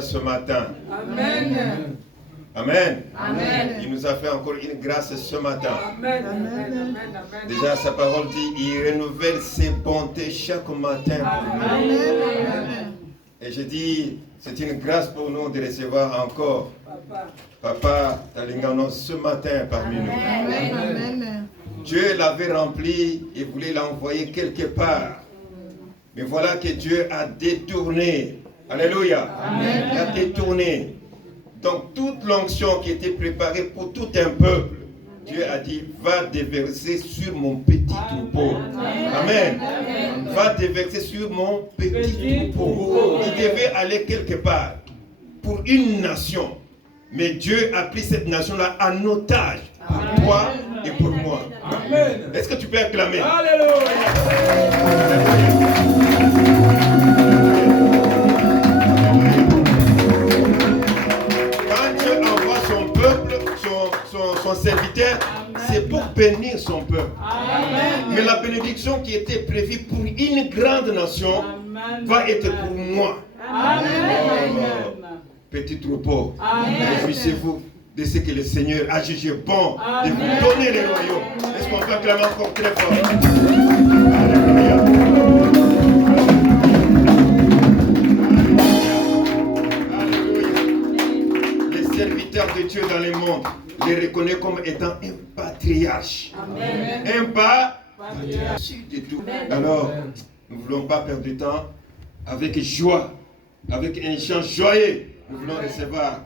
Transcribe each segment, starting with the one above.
Ce matin. Amen. Amen. Amen. Il nous a fait encore une grâce ce matin. Amen. Amen. Déjà, sa parole dit, il renouvelle ses bontés chaque matin pour nous. Amen. Et je dis, c'est une grâce pour nous de recevoir encore Papa Talingano ce matin parmi nous. Amen. Dieu l'avait rempli et voulait l'envoyer quelque part. Mais voilà que Dieu a détourné. Alléluia. Amen. Il a détourné. Donc toute l'onction qui était préparée pour tout un peuple, Dieu a dit, va déverser sur mon petit troupeau. Amen. Amen. Va déverser sur mon petit troupeau. Il devait aller quelque part pour une nation. Mais Dieu a pris cette nation-là en otage pour toi et pour moi. Amen. Est-ce que tu peux acclamer? Alléluia. Son serviteur, c'est pour bénir son peuple. Amen. Mais la bénédiction qui était prévue pour une grande nation va être pour moi. Petit troupeau, réjouissez-vous de ce que le Seigneur a jugé bon de vous donner le royaume. Est-ce qu'on peut acclamer encore très fort? Alléluia. Alléluia. Les serviteurs de Dieu dans le monde les reconnaît comme étant un patriarche. Amen. Un patriarche de tout. Alors, nous ne voulons pas perdre du temps. Avec joie, avec un chant joyeux, nous voulons recevoir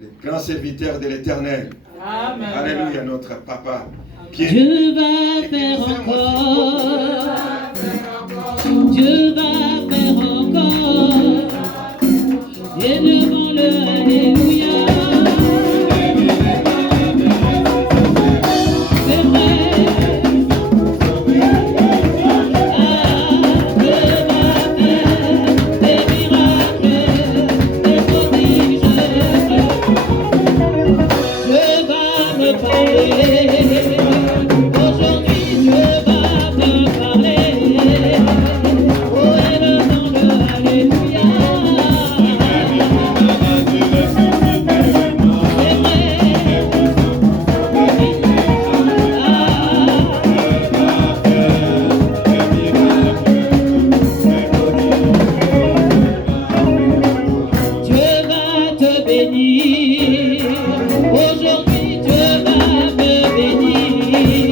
les grands serviteurs de l'Éternel. Amen. Alléluia, notre papa. Dieu va faire encore. Dieu va faire encore. Et devant le Alléluia. Aujourd'hui Dieu va me bénir.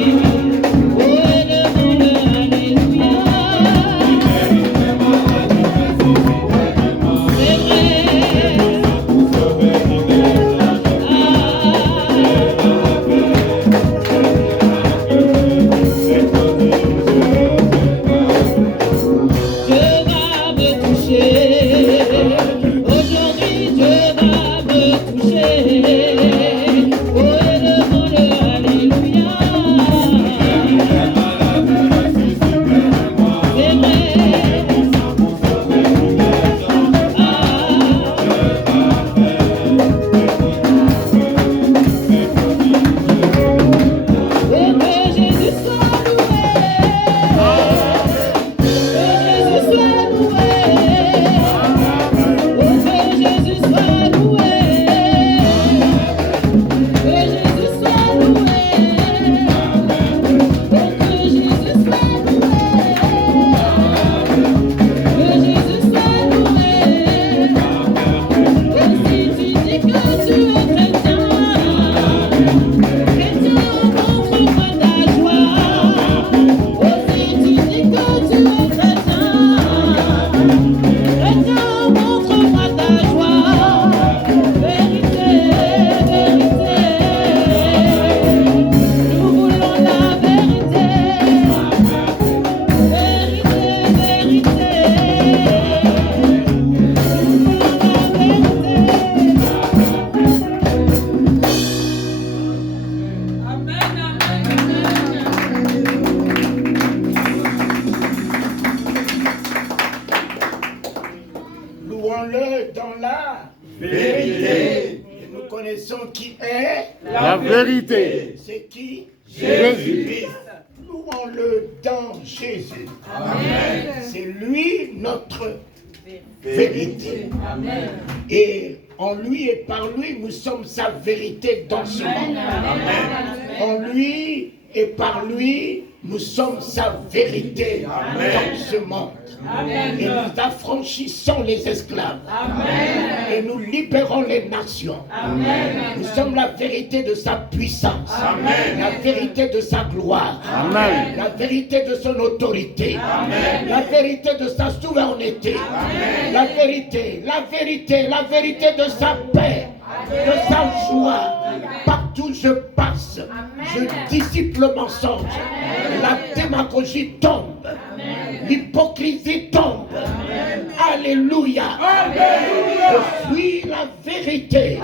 vérité. C'est qui? Jésus. Louons-le dans Jésus. Amen. C'est lui notre vérité. Amen. Et en lui et par lui, nous sommes sa vérité dans ce monde. Amen. En lui et par lui, nous sommes sa vérité dans ce monde. Amen. Et nous affranchissons les esclaves. Amen. Et nous libérons les nations. Amen. Nous sommes la vérité de sa puissance. Amen. La vérité de sa gloire. Amen. La vérité de son autorité. Amen. La vérité de sa souveraineté. Amen. La vérité de sa paix, de sa joie. Partout où je passe, je dissipe le mensonge. La démagogie tombe. L'hypocrisie tombe. Alléluia. Je suis la vérité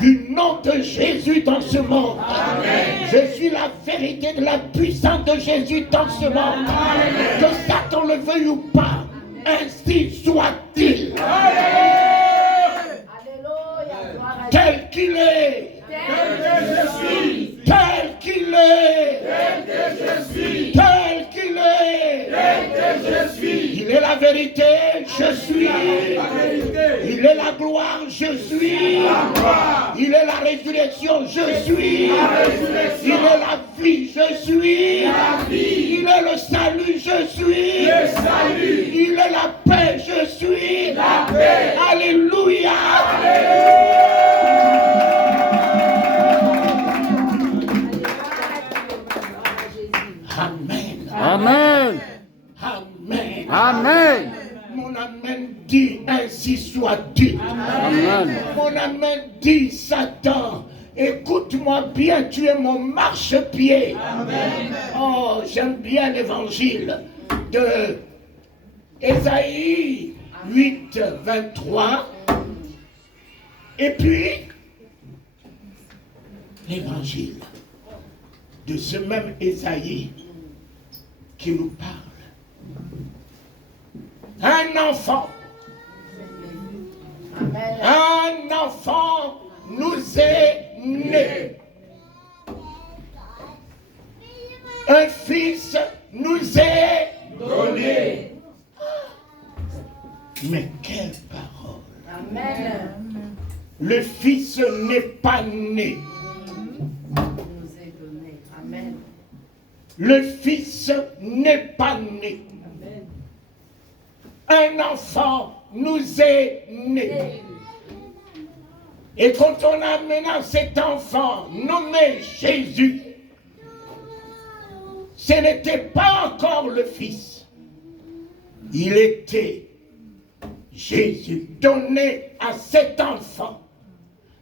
du nom de Jésus dans ce monde. Je suis la vérité de la puissance de Jésus dans ce monde. Que Satan le veuille ou pas, ainsi soit-il. Tel qu'il est, tel qu'il est, tel qu'il est, il est la vérité, je suis, il est la gloire, je suis, il est la résurrection, je suis, il est la vie, je suis, il est le salut, je suis, il est la paix, je suis, alléluia. Amen. Amen. Amen. Mon amen dit ainsi soit-il. Amen. Mon amen dit Satan, écoute-moi bien, tu es mon marchepied. Amen. Oh, j'aime bien l'évangile de Ésaïe 8, 23. Et puis, l'évangile de ce même Ésaïe qui nous parle. Un enfant. Amen. Un enfant nous est né. Un fils nous est donné. Mais quelle parole. Amen. Le fils n'est pas né. Amen. Le fils n'est pas né. Amen. Un enfant nous est né. Et quand on a maintenant cet enfant nommé Jésus, ce n'était pas encore le fils. Il était Jésus donné à cet enfant.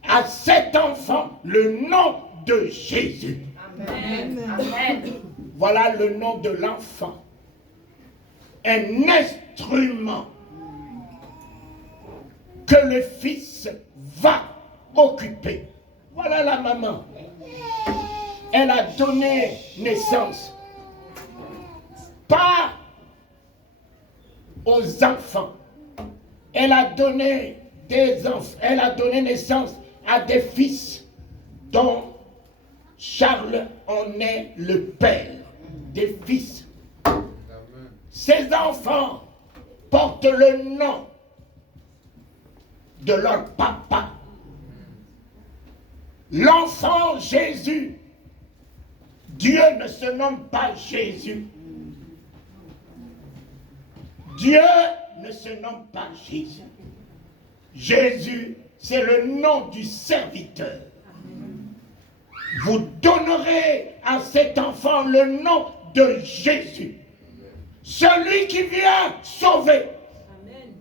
À cet enfant, le nom de Jésus. Amen. Amen. Voilà le nom de l'enfant. Un instrument que le fils va occuper. Voilà la maman. Elle a donné naissance. Pas aux enfants. Elle a donné des enfants. Elle a donné naissance à des fils dont Charles en est le père. Des fils. Ces enfants portent le nom de leur papa. L'enfant Jésus. Dieu ne se nomme pas Jésus. Dieu ne se nomme pas Jésus. Jésus, c'est le nom du serviteur. Vous donnerez à cet enfant le nom de Jésus. Celui qui vient sauver. Amen.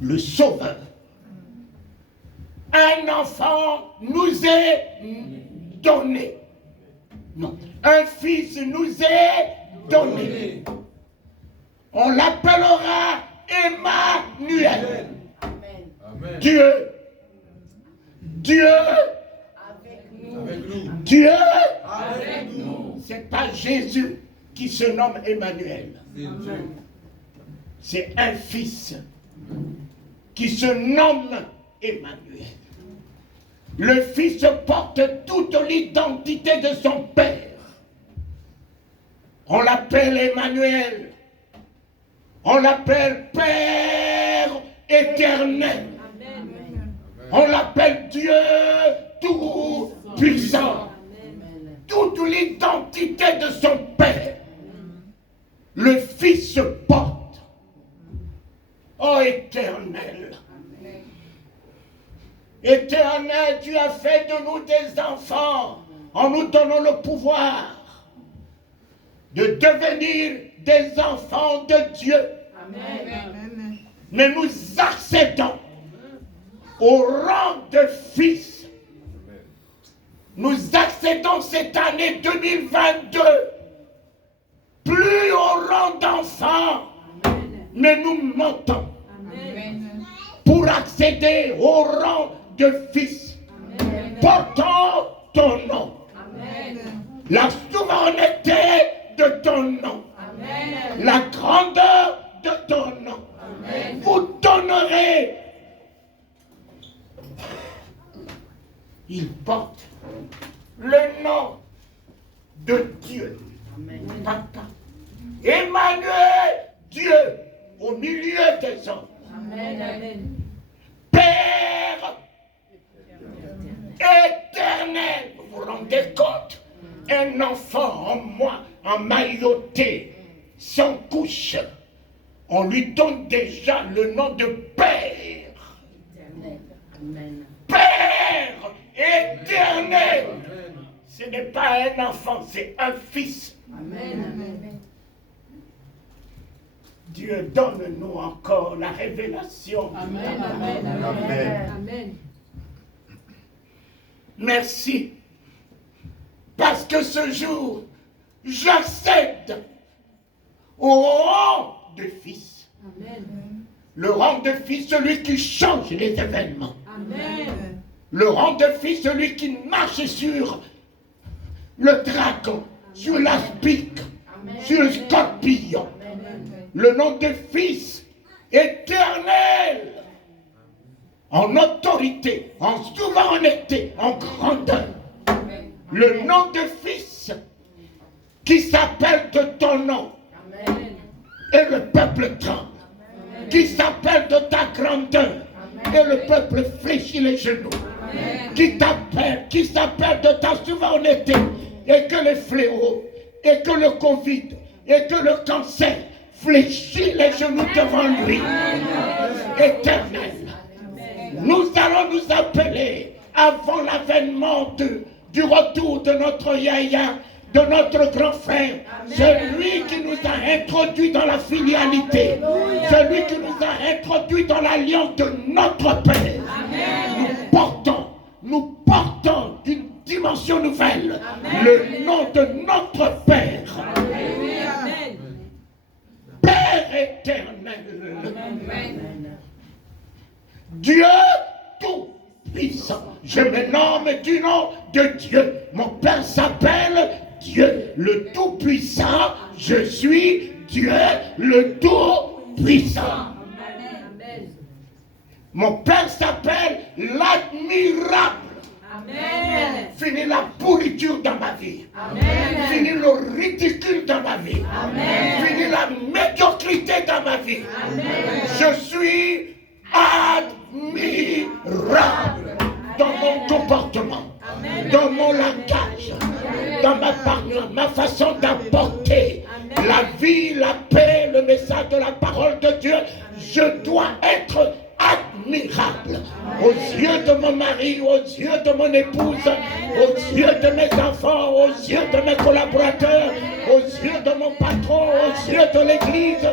Le sauveur. Un enfant nous est donné. Non. Un fils nous est donné. On l'appellera Emmanuel. Amen. Dieu. Dieu. Avec nous. Dieu. Avec nous. C'est pas Jésus qui se nomme Emmanuel. C'est un fils qui se nomme Emmanuel. Le Fils porte toute l'identité de son Père. On l'appelle Emmanuel. On l'appelle Père éternel. On l'appelle Dieu tout-puissant. Toute l'identité de son Père, le Fils porte. Oh éternel. Éternel, tu as fait de nous des enfants en nous donnant le pouvoir de devenir des enfants de Dieu. Amen. Mais nous accédons au rang de fils. Nous accédons cette année 2022 plus au rang d'enfant, mais nous montons pour accéder au rang de fils. Portons ton nom. La souveraineté de ton nom. La grandeur de ton nom. Vous donnerez. Il porte le nom de Dieu. Papa. Emmanuel, Dieu, au milieu des hommes. Père éternel, vous vous rendez compte? Un enfant en moi, emmailloté, sans couche, on lui donne déjà le nom de Père. Père éternel. Ce n'est pas un enfant, c'est un fils. Dieu, donne-nous encore la révélation. Amen. Merci. Parce que ce jour, j'accède au rang de fils. Le rang de fils, celui qui change les événements. Le rang de fils, celui qui marche sur le dragon, sur l'aspic, sur le scorpion. Le nom de fils éternel, en autorité, en souveraineté, en grandeur. Le nom de fils qui s'appelle de ton nom. Et le peuple tremble. Qui s'appelle de ta grandeur. Et le peuple fléchit les genoux. Qui s'appelle de ta souveraineté. Et que les fléaux, et que le Covid, et que le cancer fléchit les genoux devant lui. Éternel. Nous allons nous appeler avant l'avènement du retour de notre Yaya, de notre grand frère, celui qui nous a introduits dans la filialité, celui qui nous a introduits dans l'alliance de notre Père. Nous portons d'une dimension nouvelle le nom de notre Père. Père éternel. Dieu tout-puissant. Je me nomme du nom de Dieu. Mon Père s'appelle Dieu, le tout-puissant. Je suis Dieu, le tout-puissant. Mon Père s'appelle l'admirable. Amen. Fini la pourriture dans ma vie. Amen. Fini le ridicule dans ma vie. Amen. Fini la médiocrité dans ma vie. Amen. Je suis admirable dans mon comportement, dans mon langage, dans ma façon d'apporter la vie, la paix, le message de la parole de Dieu. Je dois être admirable aux yeux de mon mari, aux yeux de mon épouse, aux yeux de mes enfants, aux yeux de mes collaborateurs, aux yeux de mon patron, aux yeux de l'église.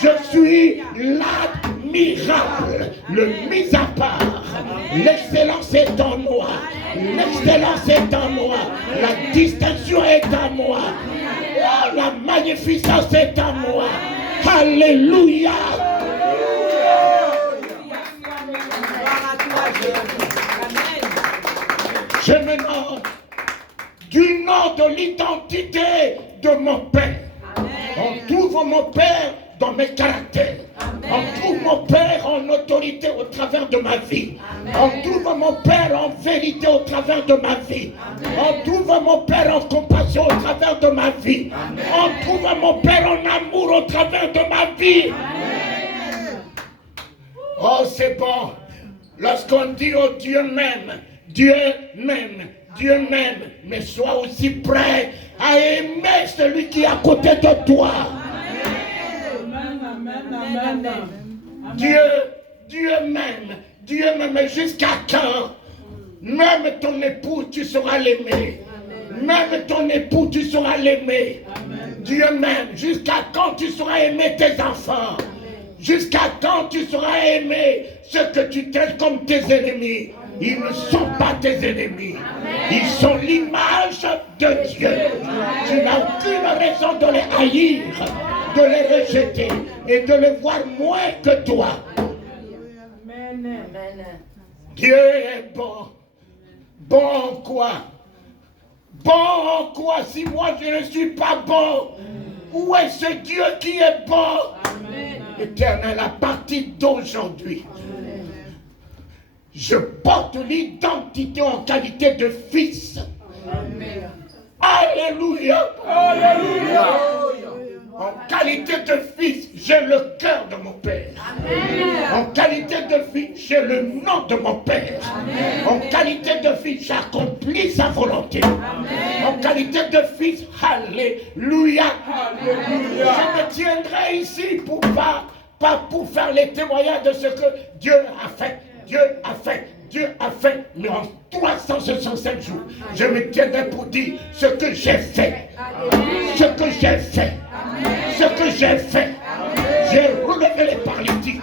Je suis l'admirable, le mis à part. L'excellence est en moi, l'excellence est en moi, la distinction est en moi, oh, la magnificence est en moi. Alléluia. Je me nomme du nom de l'identité de mon Père. Amen. On trouve mon Père dans mes caractères. Amen. On trouve mon Père en autorité au travers de ma vie. On trouve mon Père en vérité au travers de ma vie. On trouve mon Père en compassion au travers de ma vie. On trouve mon Père en amour au travers de ma vie. Oh, c'est bon. Lorsqu'on dit oh Dieu m'aime, Dieu m'aime, Dieu m'aime, mais sois aussi prêt à aimer celui qui est à côté de toi. Dieu m'aime jusqu'à quand? Même ton époux, tu sauras l'aimer. Même ton époux, tu sauras l'aimer. Dieu m'aime jusqu'à quand tu sauras aimer tes enfants. Jusqu'à quand tu sauras aimer ceux que tu traites comme tes ennemis. Ils ne sont pas tes ennemis. Ils sont l'image de Dieu. Tu n'as aucune raison de les haïr, de les rejeter et de les voir moins que toi. Dieu est bon. Bon en quoi? Bon en quoi si moi je ne suis pas bon? Où est ce Dieu qui est bon? Éternel, à partir d'aujourd'hui, je porte l'identité en qualité de fils. Alléluia. Alléluia. En qualité de fils, j'ai le cœur de mon Père. En qualité de fils, j'ai le nom de mon Père. En qualité de fils, j'accomplis sa volonté. En qualité de fils, alléluia. Je me tiendrai ici pour pas pour faire les témoignages de ce que Dieu a fait. Dieu a fait, Dieu a fait, mais en 365 jours, je me tiendrai pour dire ce que j'ai fait. Ce que j'ai fait. Ce que j'ai fait. J'ai relevé les paralytiques.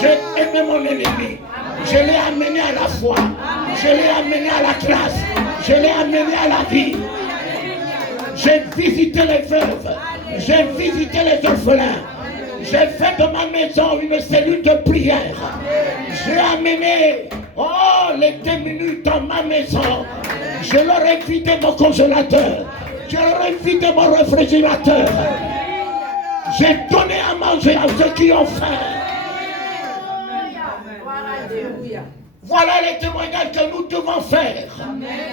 J'ai aimé mon ennemi. Je l'ai amené à la foi. Je l'ai amené à la classe. Je l'ai amené à la vie. J'ai visité les veuves. J'ai visité les orphelins. J'ai fait de ma maison une cellule de prière. J'ai amené les démunis dans ma maison. Je leur ai vidé mon congélateur. Je leur ai vidé mon réfrigérateur. J'ai donné à manger à ceux qui ont faim. Voilà les témoignages que nous devons faire.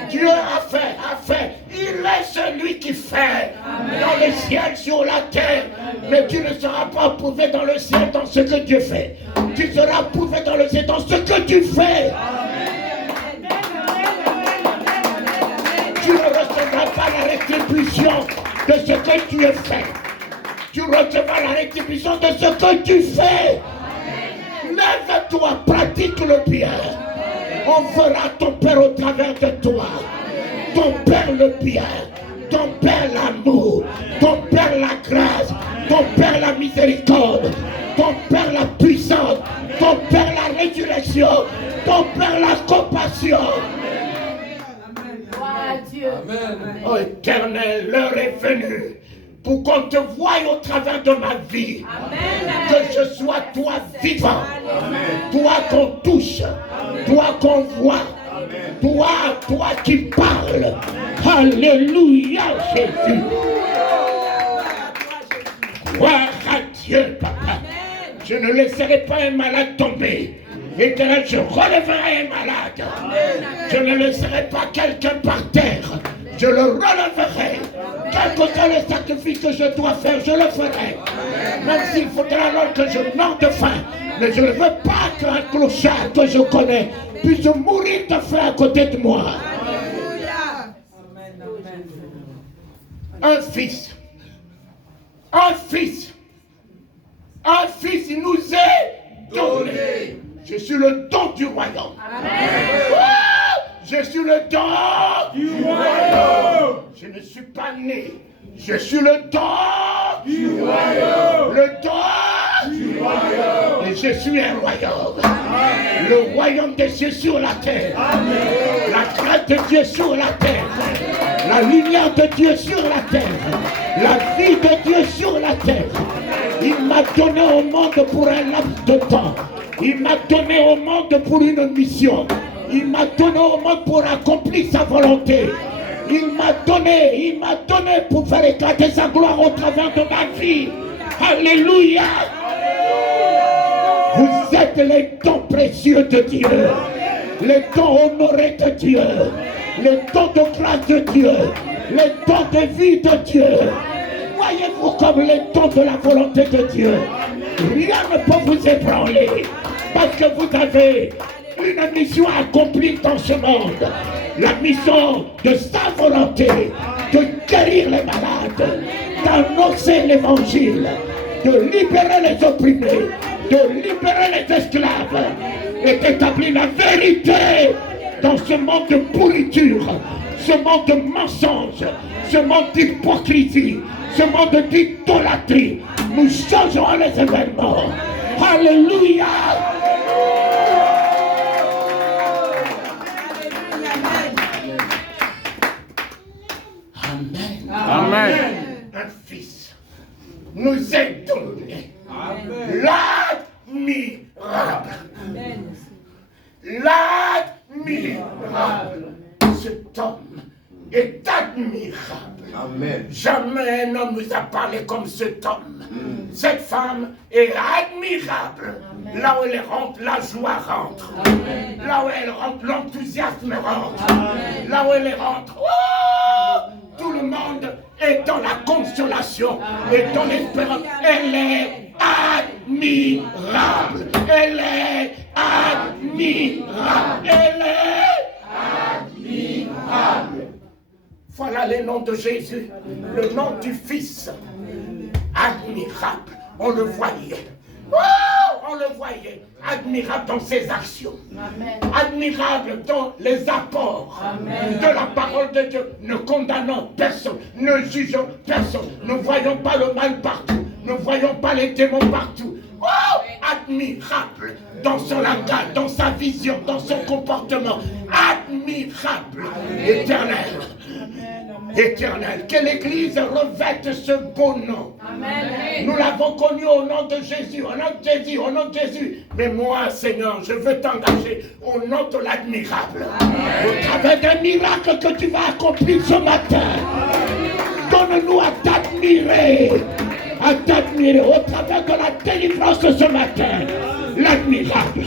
Dieu a fait. Il est celui qui fait dans le ciel, sur la terre. Mais tu ne seras pas prouvé dans le ciel dans ce que Dieu fait. Tu seras prouvé dans le ciel dans ce que tu fais. Tu ne recevras pas la rétribution de ce que tu as fait. Tu recevras la rétribution de ce que tu fais. Lève-toi, pratique le bien. On fera ton Père au travers de toi. Ton Père le bien. Ton Père l'amour. Ton Père la grâce. Ton Père la miséricorde. Ton Père la puissance. Ton Père la résurrection. Ton Père la compassion. Oh Éternel, l'heure est venue pour qu'on te voie au travers de ma vie. Amen. Que je sois toi vivant. Amen. Toi qu'on touche. Amen. Toi qu'on voit. Amen. Toi qui parles. Alléluia Jésus. Gloire à Dieu, Papa. Amen. Je ne laisserai pas un malade tomber. Éternel, je relèverai un malade. Amen. Je ne laisserai pas quelqu'un par terre. Je le relèverai. Quel que soit le sacrifice que je dois faire, je le ferai. Même s'il faudra alors que je meure de faim. Mais je ne veux pas qu'un clochard que je connais puisse mourir de faim à côté de moi. Un fils. Il nous est donné. Je suis le don du royaume. Je suis le don du royaume. Je ne suis pas né. Je suis le don du royaume. Le don du royaume. Et je suis un royaume. Amen. Le royaume de Dieu sur la terre. Amen. La grâce de Dieu sur la terre. La lumière de Dieu sur la terre. La vie de Dieu sur la terre. Il m'a donné au monde pour un laps de temps. Il m'a donné au monde pour une mission. Il m'a donné au monde pour accomplir sa volonté. Il m'a donné pour faire éclater sa gloire au travers de ma vie. Alléluia. Vous êtes les dons précieux de Dieu. Les dons honorés de Dieu. Les dons de grâce de Dieu. Les dons de vie de Dieu. Voyez-vous comme les dons de la volonté de Dieu. Rien ne peut vous ébranler. Parce que vous avez une mission à accomplir dans ce monde. La mission de sa volonté, de guérir les malades, d'annoncer l'évangile, de libérer les opprimés, de libérer les esclaves et d'établir la vérité dans ce monde de pourriture, ce monde de mensonges, ce monde d'hypocrisie, ce monde d'idolâtrie. Nous changerons les événements. Alléluia. Amen. Amen. Un fils nous est donné. L'admirable. L'admirable. Cet homme est admirable. Amen. Jamais un homme nous a parlé comme cet homme. Cette femme est admirable. Là où elle rentre, la joie rentre. Là où elle rentre, l'enthousiasme rentre. Là où elle rentre, oh, tout le monde est dans la consolation et dans l'espérance. Elle est admirable. Elle est admirable. Elle est admirable. Voilà les noms de Jésus, le nom du Fils. Admirable, on le voyait. Oh, on le voyait. Admirable dans ses actions. Admirable dans les apports de la parole de Dieu. Ne condamnons personne, ne jugeons personne. Ne voyons pas le mal partout. Ne voyons pas les démons partout. Oh, admirable dans son langage, dans sa vision, dans son comportement. Admirable, éternel. Éternel, que l'Église revête ce beau nom. Amen. Nous l'avons connu au nom de Jésus, au nom de Jésus, au nom de Jésus. Mais moi, Seigneur, je veux t'engager au nom de l'admirable. Au travers d'un miracle que tu vas accomplir ce matin, donne-nous à t'admirer, au travers de la délivrance de ce matin, l'admirable.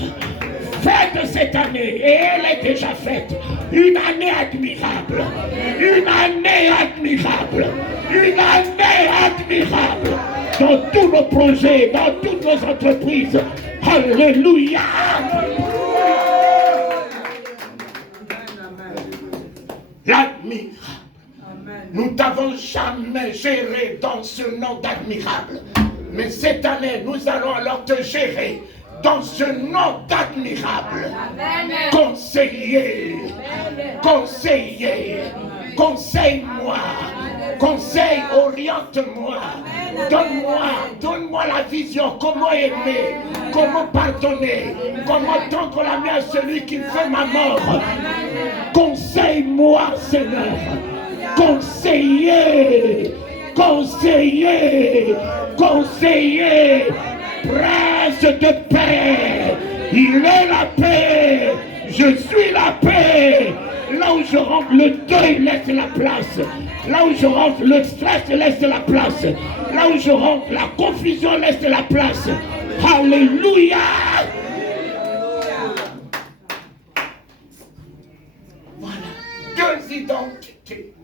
Faites cette année, et elle est déjà faite, une année admirable, une année admirable, une année admirable, dans tous nos projets, dans toutes nos entreprises. Alléluia. L'admirable. Nous t'avons jamais géré dans ce nom d'admirable. Mais cette année, nous allons alors te gérer dans ce nom d'admirable. Conseiller, conseiller, conseille-moi, conseille, oriente-moi, donne-moi la vision, comment aimer, comment pardonner, comment tendre la main à celui qui fait ma mort. Conseille-moi, Seigneur, conseiller, conseiller, conseiller. Prince de paix, il est la paix, je suis la paix. Là où je rentre, le deuil laisse la place. Là où je rentre, le stress laisse la place. Là où je rentre, la confusion laisse la place. Alléluia. Voilà, deux identités.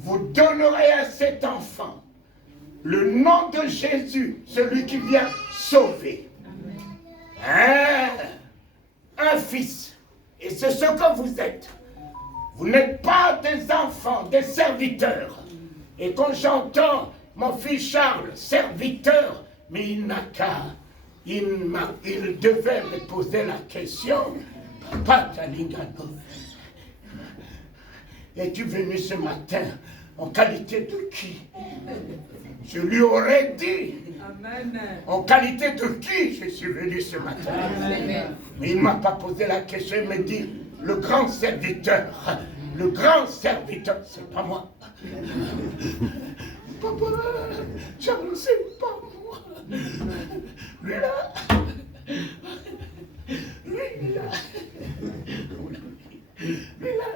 Vous donnerez à cet enfant le nom de Jésus, celui qui vient sauver. Un fils. Et c'est ce que vous êtes. Vous n'êtes pas des enfants, des serviteurs. Et quand j'entends mon fils Charles, serviteur, mais il n'a qu'à, il devait me poser la question, Papa Kalingano, es-tu venu ce matin en qualité de qui? Je lui aurais dit, amen, en qualité de qui je suis venu ce matin. Amen. Mais il ne m'a pas posé la question, il me dit, le grand serviteur, c'est pas moi. Papa, Charles, c'est pas moi. Lui là,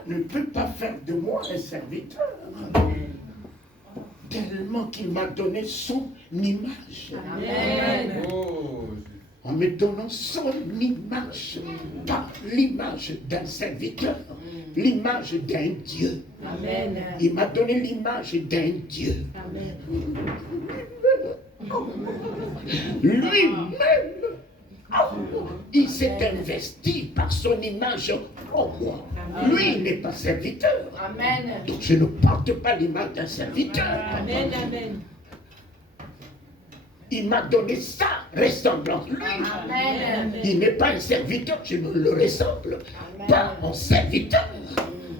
ne peut pas faire de moi un serviteur. Tellement qu'il m'a donné son image. Amen. en me donnant son image, pas l'image d'un serviteur, l'image d'un Dieu. Amen. Il m'a donné l'image d'un Dieu. Amen. Lui-même, il s'est investi par son image en moi. Lui n'est pas serviteur. Amen. Donc je ne porte pas l'image d'un serviteur. Amen. Amen. Il m'a donné sa ressemblance. Lui, Amen. il n'est pas un serviteur, je ne le ressemble pas en serviteur.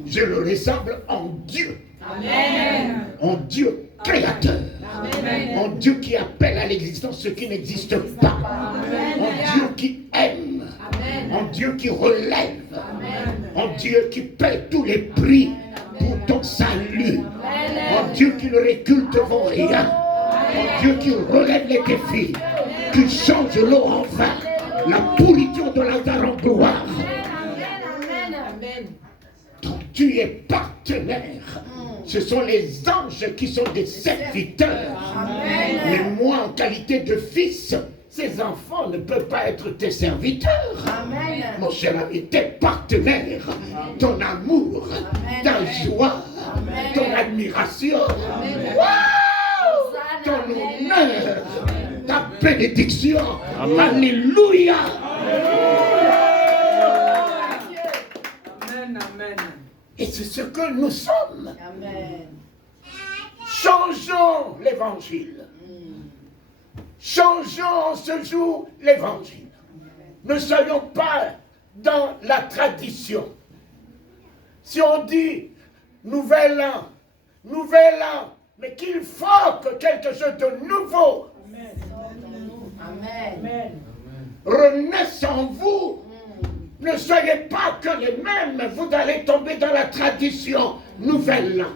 Je le ressemble en Dieu. Amen. En Dieu créateur. Amen. En Dieu qui appelle à l'existence ce qui n'existe pas. En Dieu qui aime. Amen. En Dieu qui relève. Amen. En Dieu qui paie tous les prix pour ton salut. En Dieu qui ne recule devant rien. En Dieu qui relève les défis. Qui change l'eau en vin. La pourriture de Lazare en gloire. Amen. Donc tu es partenaire. Ce sont les anges qui sont des serviteurs. Mais moi, en qualité de fils, ces enfants ne peuvent pas être tes serviteurs. Amen. Mon cher ami, tes partenaires, ton amour, ta joie, ton admiration, wow, ton honneur, ta bénédiction. Alléluia. Amen. Amen. Et c'est ce que nous sommes. Amen. Changeons l'évangile. Changeons ce jour l'évangile. Ne soyons pas dans la tradition. Si on dit nouvel an, mais qu'il faut que quelque chose de nouveau Amen. renaisse en vous. Ne soyez pas que les mêmes, vous allez tomber dans la tradition. Nouvel an,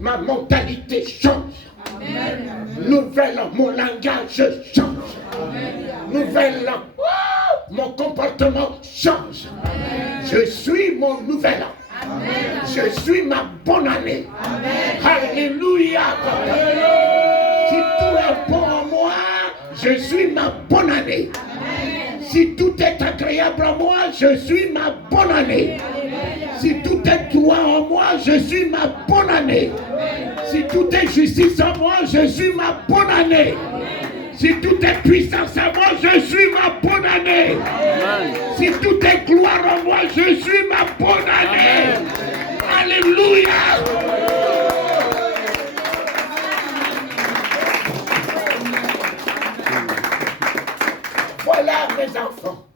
ma mentalité change. Amen. Nouvel an, mon langage change. Nouvel an, mon comportement change. Je suis mon nouvel an. Je suis ma bonne année. Alléluia. Si tout est bon en moi, je suis ma bonne année. Si tout est agréable en moi, je suis ma bonne année. Si tout est droit en moi, je suis ma bonne année. Si tout est justice en moi, je suis ma bonne année. Si tout est puissance en moi, je suis ma bonne année. Si tout est gloire en moi, je suis ma bonne année. Alléluia. Voilà mes enfants.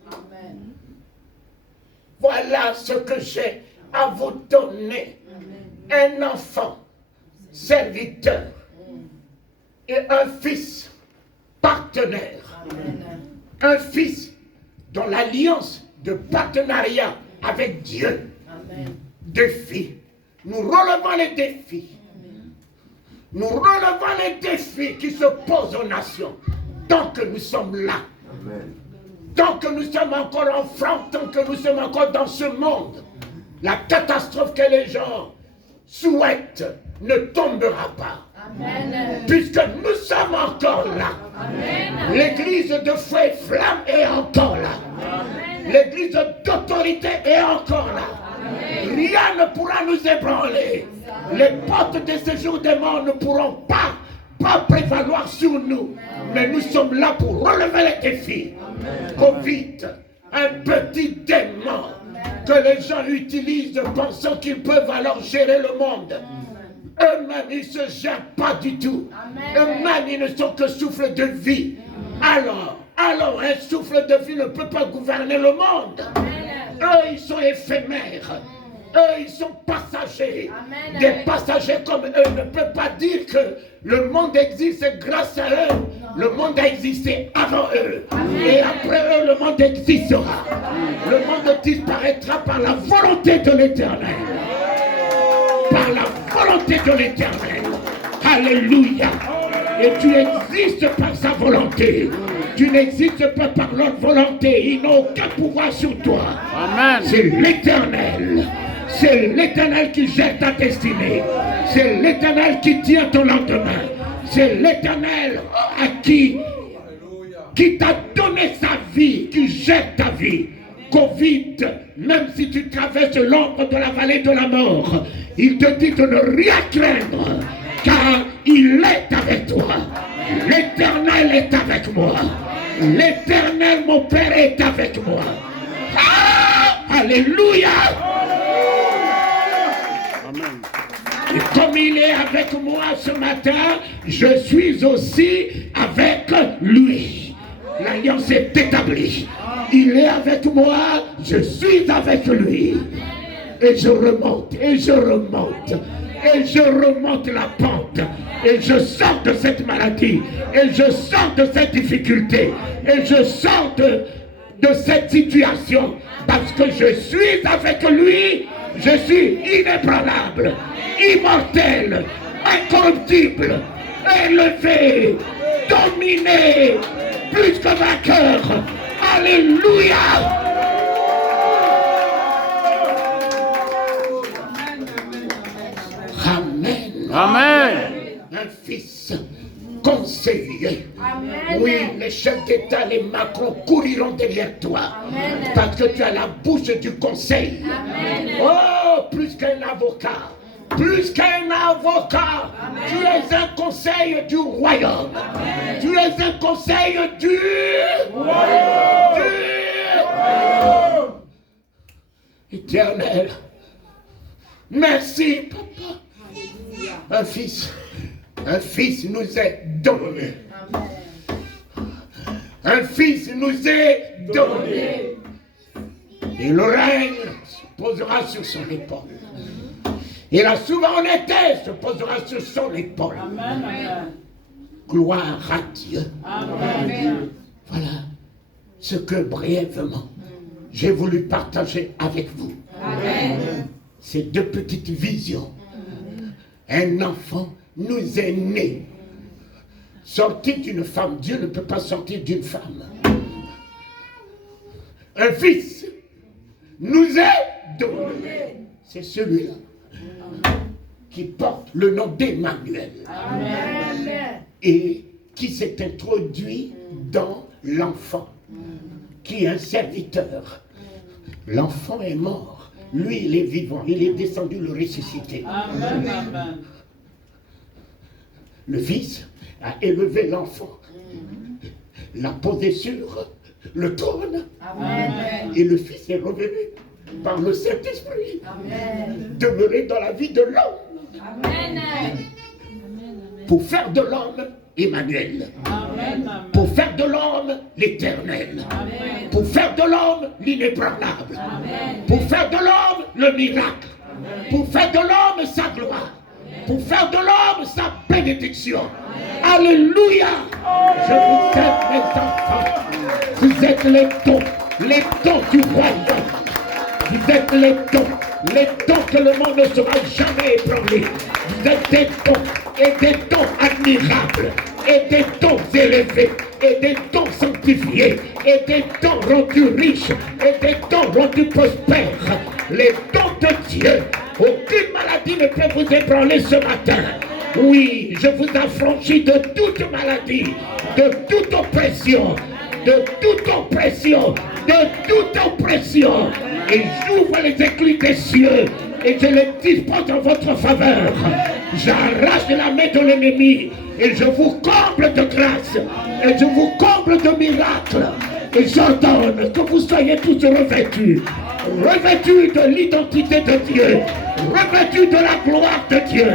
Voilà ce que j'ai à vous donner. Un enfant, serviteur, et un fils, partenaire. Un fils dans l'alliance de partenariat avec Dieu. Défis. Nous relevons les défis. Nous relevons les défis qui se posent aux nations. Tant que nous sommes là. Tant que nous sommes encore enfants, tant que nous sommes encore dans ce monde, la catastrophe que les gens souhaitent ne tombera pas. Amen. Puisque nous sommes encore là. Amen. L'église de feu et flamme est encore là. Amen. L'église d'autorité est encore là. Rien ne pourra nous ébranler. Les portes de ce jour des morts ne pourront pas prévaloir sur nous. Mais nous sommes là pour relever les défis. Covid, un petit démon que les gens utilisent pensant qu'ils peuvent alors gérer le monde. Eux-mêmes, ils ne se gèrent pas du tout. Eux-mêmes, ils ne sont que souffle de vie. Alors, un souffle de vie ne peut pas gouverner le monde. Eux, ils sont éphémères. Eux, ils sont passagers. Des passagers comme eux ne peuvent pas dire que le monde existe grâce à eux. Le monde a existé avant eux. Et après eux, le monde existera. Le monde disparaîtra par la volonté de l'Éternel. Par la volonté de l'Éternel. Alléluia. Et tu existes par sa volonté. Tu n'existes pas par leur volonté. Ils n'ont aucun pouvoir sur toi. Amen. C'est l'Éternel. C'est l'Éternel qui gère ta destinée. C'est l'Éternel qui tient ton lendemain. C'est l'Éternel à qui t'a donné donné sa vie, tu jettes ta vie. Covid, même si tu traverses l'ombre de la vallée de la mort, il te dit de ne rien craindre, car il est avec toi. L'Éternel est avec moi. L'Éternel, mon Père, est avec moi. Ah, alléluia. Et comme il est avec moi ce matin, je suis aussi avec lui. L'alliance est établie. Il est avec moi, je suis avec lui. Et je remonte, et je remonte, et je remonte la pente. Et je sors de cette maladie, et je sors de cette difficulté, et je sors de cette situation. Parce que je suis avec lui, je suis inébranlable, immortel, incorruptible, élevé, dominé, plus que vainqueur. Alléluia. Amen. Amen. Un fils conseiller. Amen. Oui, les chefs d'État, les Macron couriront derrière toi. Amen. Parce que tu as la bouche du conseil. Amen. Oh, plus qu'un avocat. Plus qu'un avocat. Amen. Tu es un conseil du royaume. Amen. Tu es un conseil du royaume. Éternel. Merci, papa. Un fils nous est donné. Un fils nous est donné. Et le règne se posera sur son épaule. Et la souveraineté se posera sur son épaule. Gloire à Dieu. Amen. Voilà ce que brièvement j'ai voulu partager avec vous. Amen. Ces deux petites visions. Un enfant nous est né. Sorti d'une femme. Dieu ne peut pas sortir d'une femme. Un fils nous est donné. C'est celui-là qui porte le nom d'Emmanuel. Amen. Et qui s'est introduit dans l'enfant, qui est un serviteur. L'enfant est mort. Lui, il est vivant. Il est descendu le ressusciter. Amen. Le Fils a élevé l'enfant, l'a posé sur le trône. Amen. Et le Fils est revenu par le Saint-Esprit, Amen. demeurer dans la vie de l'homme, Amen. pour faire de l'homme Emmanuel, pour faire de l'homme l'Éternel, pour faire de l'homme l'inébranlable, pour faire de l'homme le miracle, pour faire de l'homme sa gloire, pour faire de l'homme sa bénédiction. Alléluia. Je vous aime, mes enfants. Vous êtes les dons du royaume. Vous êtes les dons que le monde ne sera jamais ébranlé. Vous êtes des dons, et des dons admirables, et des dons élevés, et des dons sanctifiés, et des dons rendus riches, et des dons rendus prospères. Les dons de Dieu. Aucune maladie ne peut vous ébranler ce matin. Oui, je vous affranchis de toute maladie, de toute oppression, de toute oppression, de toute oppression. Et j'ouvre les écluses des cieux et je les dispose en votre faveur. J'arrache la main de l'ennemi et je vous comble de grâce et je vous comble de miracles. Et j'ordonne que vous soyez tous revêtus de l'identité de Dieu, revêtus de la gloire de Dieu,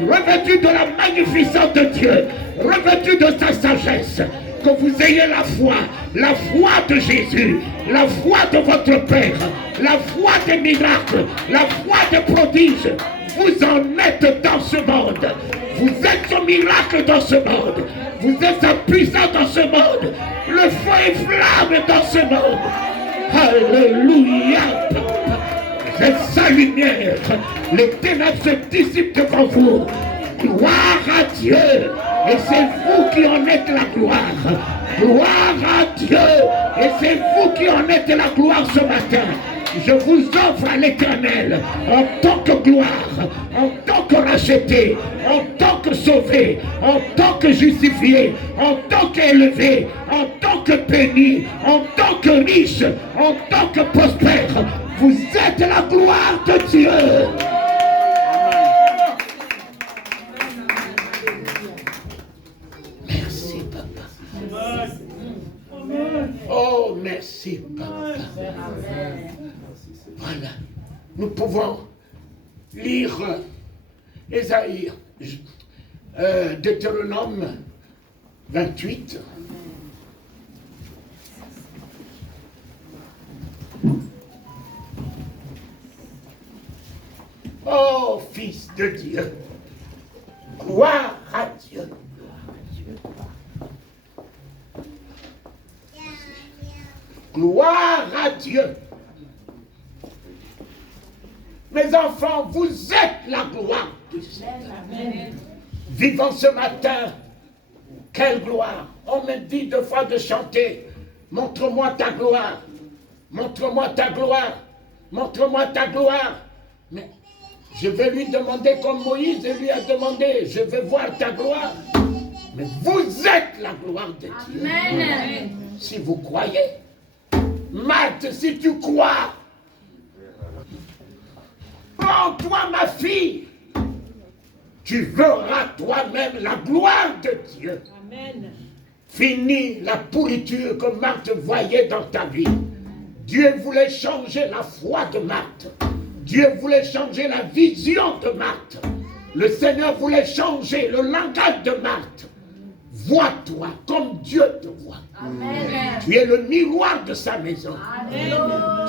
revêtus de la magnificence de Dieu, revêtus de sa sagesse. Que vous ayez la foi de Jésus, la foi de votre Père, la foi des miracles, la foi des prodiges. Vous en êtes dans ce monde. Vous êtes un miracle dans ce monde. Vous êtes un puissant dans ce monde. Le feu est flamme dans ce monde. Alléluia. Vous êtes sa lumière. Les ténèbres se dissipent devant vous. Gloire à Dieu. Et c'est vous qui en êtes la gloire. Gloire à Dieu. Et c'est vous qui en êtes la gloire ce matin. Je vous offre à l'Éternel en tant que gloire, en tant que racheté, en tant que sauvé, en tant que justifié, en tant qu'élevé, en tant que béni, en tant que riche, en tant que prospère. Vous êtes la gloire de Dieu. Merci, Papa. Oh, merci, Papa. Voilà. Nous pouvons lire Ésaïe, Deutéronome 28. Oh, Fils de Dieu, gloire à Dieu. Gloire à Dieu. Mes enfants, vous êtes la gloire de Dieu. Vivons ce matin. Quelle gloire. On me dit deux fois de chanter. Montre-moi ta gloire. Montre-moi ta gloire. Montre-moi ta gloire. Mais je vais lui demander comme Moïse lui a demandé. Je veux voir ta gloire. Mais vous êtes la gloire de Dieu. Amen. Si vous croyez. Marthe, si tu crois, oh toi ma fille, tu verras toi-même la gloire de Dieu. Amen. Fini la pourriture que Marthe voyait dans ta vie. Dieu voulait changer la foi de Marthe. Dieu voulait changer la vision de Marthe. Le Seigneur voulait changer le langage de Marthe. Vois-toi comme Dieu te voit. Amen. Tu es le miroir de sa maison. Amen.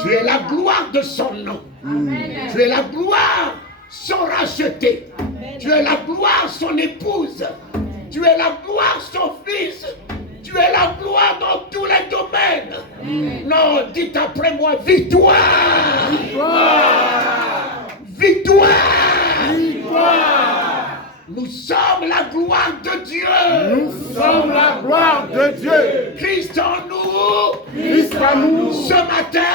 Tu es la gloire de son nom. Amen. Tu es la gloire, son racheté. Amen. Tu es la gloire, son épouse. Amen. Tu es la gloire, son fils. Tu es la gloire dans tous les domaines. Amen. Non, dites après moi, victoire. Victoire. Victoire. Victoire. Nous sommes la gloire de Dieu. Nous sommes la gloire de Dieu. Christ en nous. Christ en nous. Ce matin,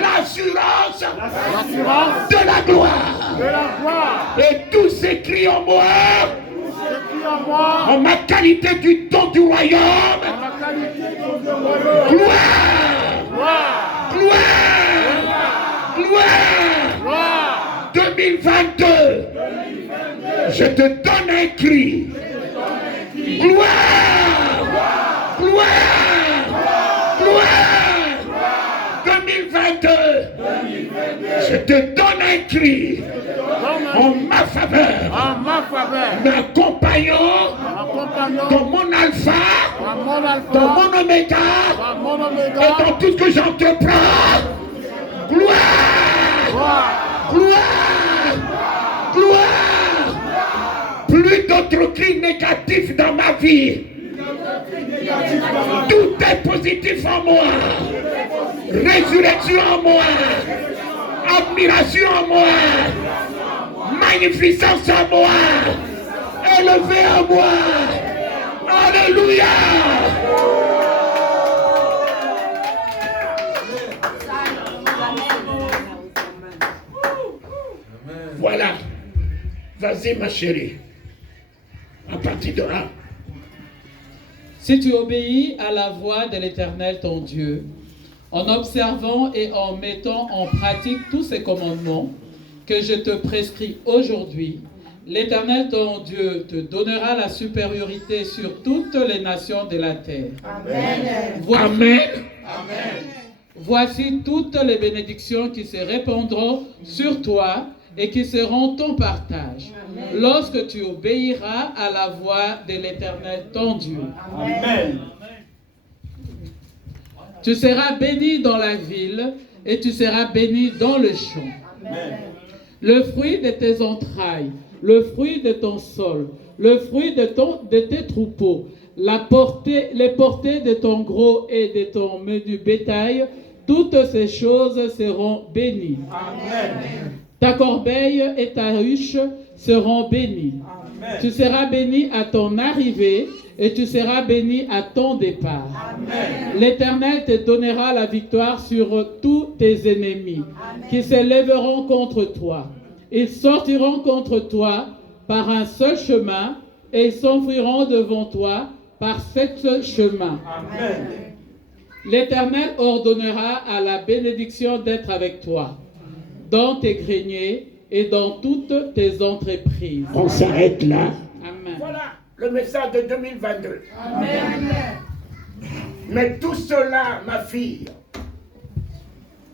l'assurance L'assurance de la gloire. de la gloire. Et tout s'écrit en moi, Écrit en moi, en ma qualité du don du royaume. en ma qualité de royaume. Gloire. Gloire. Gloire. Gloire. Gloire. 2022. Je te donne un cri. Gloire. Gloire. Gloire. 2022. Je te donne un cri en ma faveur. En ma faveur. M'accompagnant Accompagnons dans mon alpha, à mon alpha, dans mon oméga à mon oméga. et dans tout ce que j'entreprends. Gloire. Gloire. Gloire. Gloire. Plus d'autres cris négatifs dans ma vie. Tout est positif en moi. Résurrection en moi. Admiration en moi. Magnificence en moi. Élevé en moi. Alléluia. Voilà. Vas-y ma chérie. À partir de là. Si tu obéis à la voix de l'Éternel ton Dieu, en observant et en mettant en pratique tous ces commandements que je te prescris aujourd'hui, l'Éternel ton Dieu te donnera la supériorité sur toutes les nations de la terre. Amen. Amen. Amen. Voici toutes les bénédictions qui se répandront sur toi et qui seront ton partage. Amen. Lorsque tu obéiras à la voix de l'Éternel ton Dieu. Amen. Tu seras béni dans la ville et tu seras béni dans le champ. Amen. Le fruit de tes entrailles, le fruit de ton sol, le fruit de tes troupeaux, les portées de ton gros et de ton menu bétail, toutes ces choses seront bénies. Amen. Ta corbeille et ta huche seront bénies. Tu seras béni à ton arrivée et tu seras béni à ton départ. L'Éternel te donnera la victoire sur tous tes ennemis qui s'élèveront contre toi. Ils sortiront contre toi par un seul chemin et ils s'enfuiront devant toi par sept chemins. L'Éternel ordonnera à la bénédiction d'être avec toi dans tes greniers et dans toutes tes entreprises. On s'arrête là. Amen. Voilà le message de 2022. Amen. Mais tout cela, ma fille,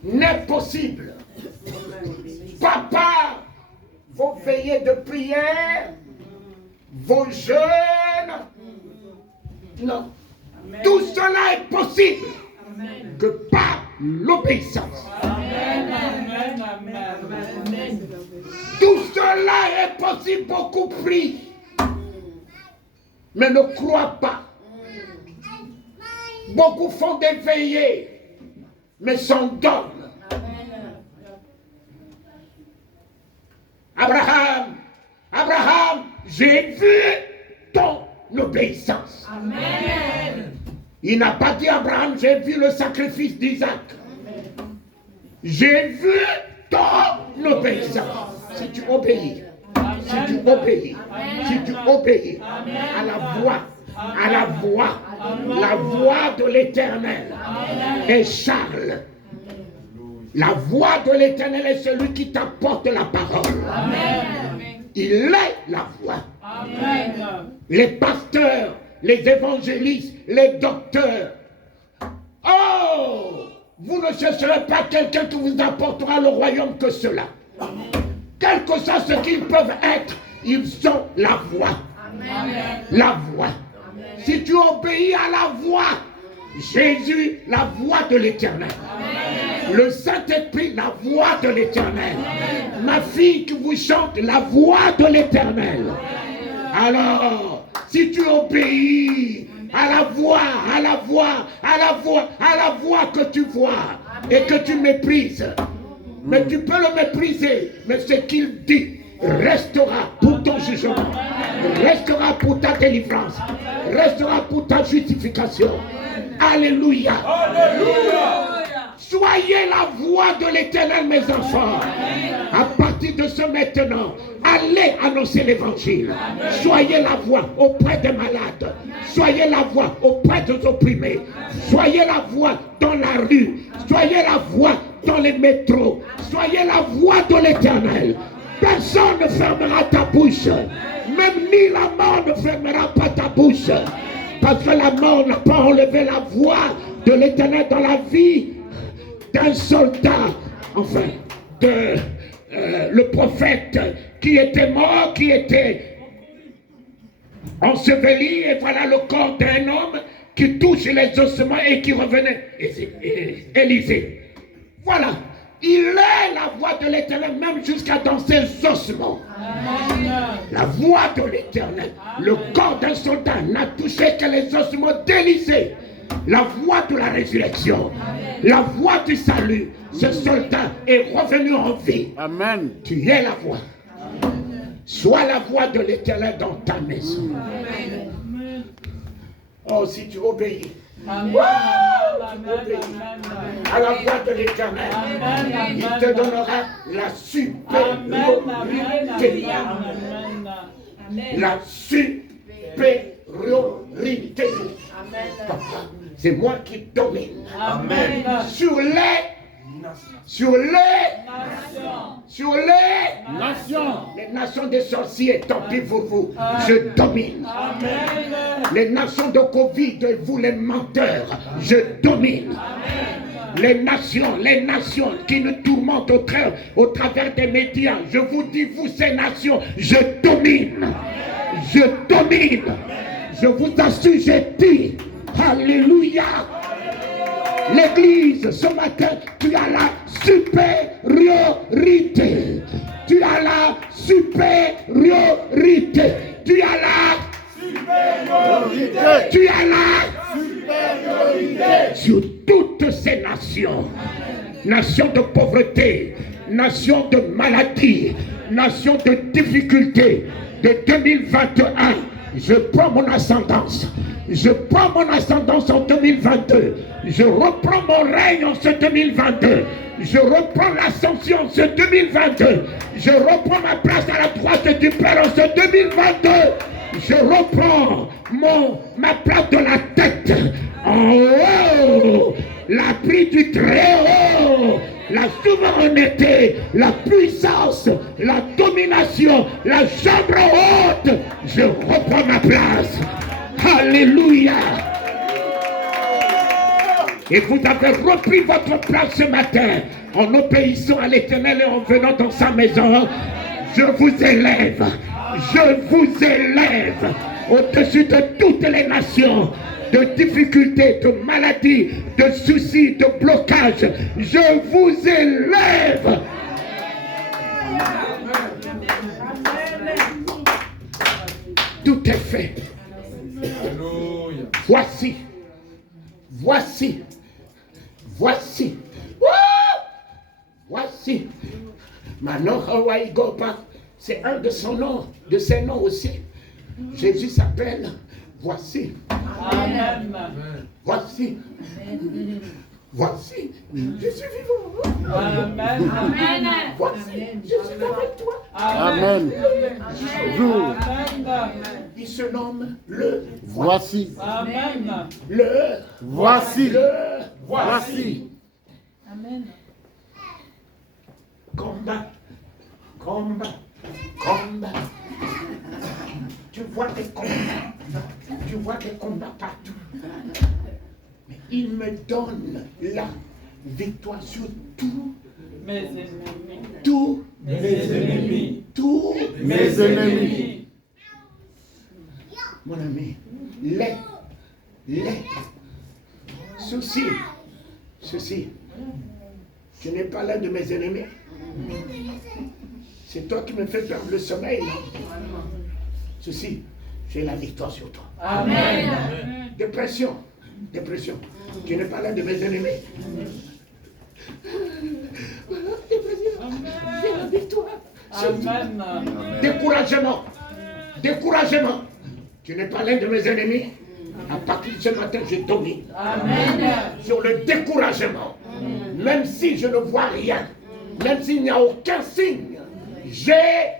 n'est possible. Papa, vos veillées de prière, vos jeûnes, non. Tout cela est possible que par l'obéissance. Tout cela est possible beaucoup plus. Mais ne crois pas. Beaucoup font des veillées, mais s'endorment. Abraham, j'ai vu ton obéissance. Amen. Il n'a pas dit Abraham, j'ai vu le sacrifice d'Isaac. J'ai vu ton obéissance. Si tu obéis, si tu obéis, si tu obéis à la voix de l'Éternel. Et Charles, la voix de l'Éternel est celui qui t'apporte la parole. Il est la voix. Les pasteurs, les évangélistes, les docteurs. Oh, vous ne chercherez pas quelqu'un qui vous apportera le royaume que cela. Quel que soit ce qu'ils peuvent être, ils sont la voix. La voix. Si tu obéis à la voix, Jésus, la voix de l'Éternel. Le Saint-Esprit, la voix de l'Éternel. Ma fille qui vous chante la voix de l'Éternel. Alors, si tu obéis à la voix que tu vois et que tu méprises, mais tu peux le mépriser, mais ce qu'il dit restera pour ton jugement, restera pour ta délivrance, restera pour ta justification. Alléluia. Alléluia. Soyez la voix de l'Éternel, mes enfants. À partir de ce maintenant, allez annoncer l'évangile. Soyez la voix auprès des malades. Soyez la voix auprès des opprimés. Soyez la voix dans la rue. Soyez la voix dans les métros. Soyez la voix de l'Éternel. Personne ne fermera ta bouche. Même ni la mort ne fermera pas ta bouche. Parce que la mort n'a pas enlevé la voix de l'Éternel dans la vie d'un soldat, enfin, le prophète qui était mort, qui était enseveli, et voilà le corps d'un homme qui touche les ossements et qui revenait. Élisée. Voilà. Il est la voix de l'Éternel, même jusqu'à dans ses ossements. Amen. La voix de l'Éternel. Le corps d'un soldat n'a touché que les ossements d'Élisée. La voix de la résurrection. Amen. La voix du salut. Ce soldat est revenu en vie. Amen. Tu es la voix. Amen. Sois la voix de l'Éternel dans ta maison. Amen. Oh, si tu obéis. Amen. À la voix de l'Éternel, il te donnera la supériorité. La supériorité. C'est moi qui domine. Amen. Sur les nations des sorciers, tant pis pour vous, je domine. Amen. Les nations de Covid, vous les menteurs, je domine. Amen. Les nations qui nous tourmentent au travers des médias, je vous dis, vous ces nations, je domine. Amen. Je domine. Amen. Je vous assujettis. Alléluia. L'église, ce matin, tu as la supériorité. Tu as la supériorité. Tu as la supériorité. Tu as la supériorité sur toutes ces nations. Nations de pauvreté, nations de maladie, nations de difficultés. de 2021, je prends mon ascendance. Je prends mon ascendance en 2022. Je reprends mon règne en ce 2022. Je reprends l'ascension en ce 2022. Je reprends ma place à la droite du Père en ce 2022. Je reprends ma place de la tête. En haut, la pluie du très haut. La souveraineté, la puissance, la domination, la chambre haute. Je reprends ma place. Alléluia. Et vous avez repris votre place ce matin en obéissant à l'Éternel et en venant dans sa maison. Je vous élève. Je vous élève au-dessus de toutes les nations, de difficultés, de maladies, de soucis, de blocages. Je vous élève. Tout est fait. Voici. Voici. Maintenant, Hawaii Gopa, c'est un de son nom, de ses noms aussi. Jésus s'appelle Voici. Amen. Voici. Je suis vivant. Amen. Amen. Voici, je suis avec toi. Amen. Jour. Il se nomme le Voici. Amen. Le Voici. le Voici. Amen. Combat. Tu vois des combats partout. Mais il me donne la victoire sur tout. Mes ennemis. Tous Mes ennemis. Mon ami, les soucis. Tu n'es pas l'un de mes ennemis. C'est toi qui me fais perdre le sommeil, non? Ceci, j'ai la victoire sur toi. Amen. Dépression. Tu n'es pas l'un de mes ennemis. Voilà, dépression. J'ai la victoire. sur toi. Amen. Découragement. Tu n'es pas l'un de mes ennemis. À partir de ce matin, je domine Amen. sur le découragement. Même si je ne vois rien, même s'il n'y a aucun signe, j'ai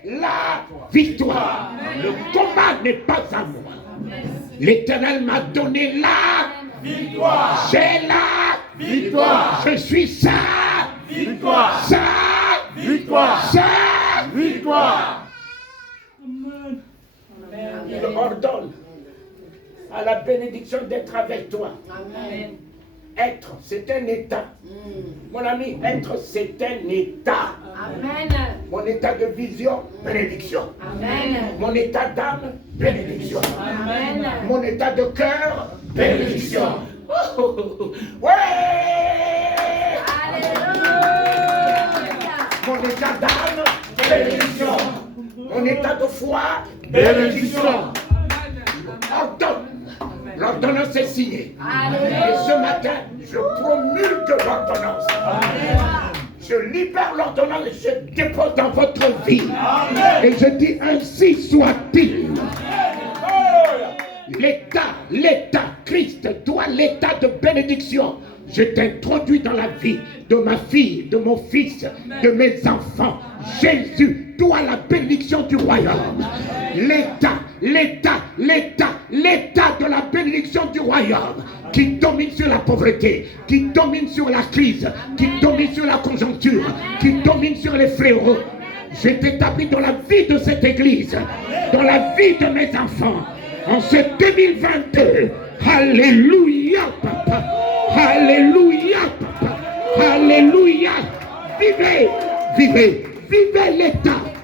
la victoire. Le combat n'est pas à moi. L'Éternel m'a donné la victoire. J'ai la victoire. Je suis sa victoire. Sa Victoire. sa Victoire. Il ordonne à la bénédiction d'être avec toi. Amen. Être, c'est un état. Mon ami, être, c'est un état. Amen. Mon état de vision, bénédiction. Amen. Mon état d'âme, bénédiction. Amen. Mon état de cœur, bénédiction. Oh, ouais! Alléluia. Mon état d'âme, bénédiction. Mon état de foi, Bénédiction. ordonne. L'ordonnance est signée. Alléluia. Et ce matin, je promulgue l'ordonnance. Je libère l'ordonnance et je dépose dans votre vie. Et je dis ainsi soit-il. L'état, Christ doit l'état de bénédiction. Je t'introduis dans la vie de ma fille, de mon fils, de mes enfants. Jésus doit la bénédiction du royaume. L'état de la bénédiction du royaume qui domine sur la pauvreté, qui domine sur la crise, qui domine sur la conjoncture, qui domine sur les fléaux. Je t'établis dans la vie de cette église, dans la vie de mes enfants, en ce 2022. Alléluia, papa. Alléluia, papa. Alléluia. Vivez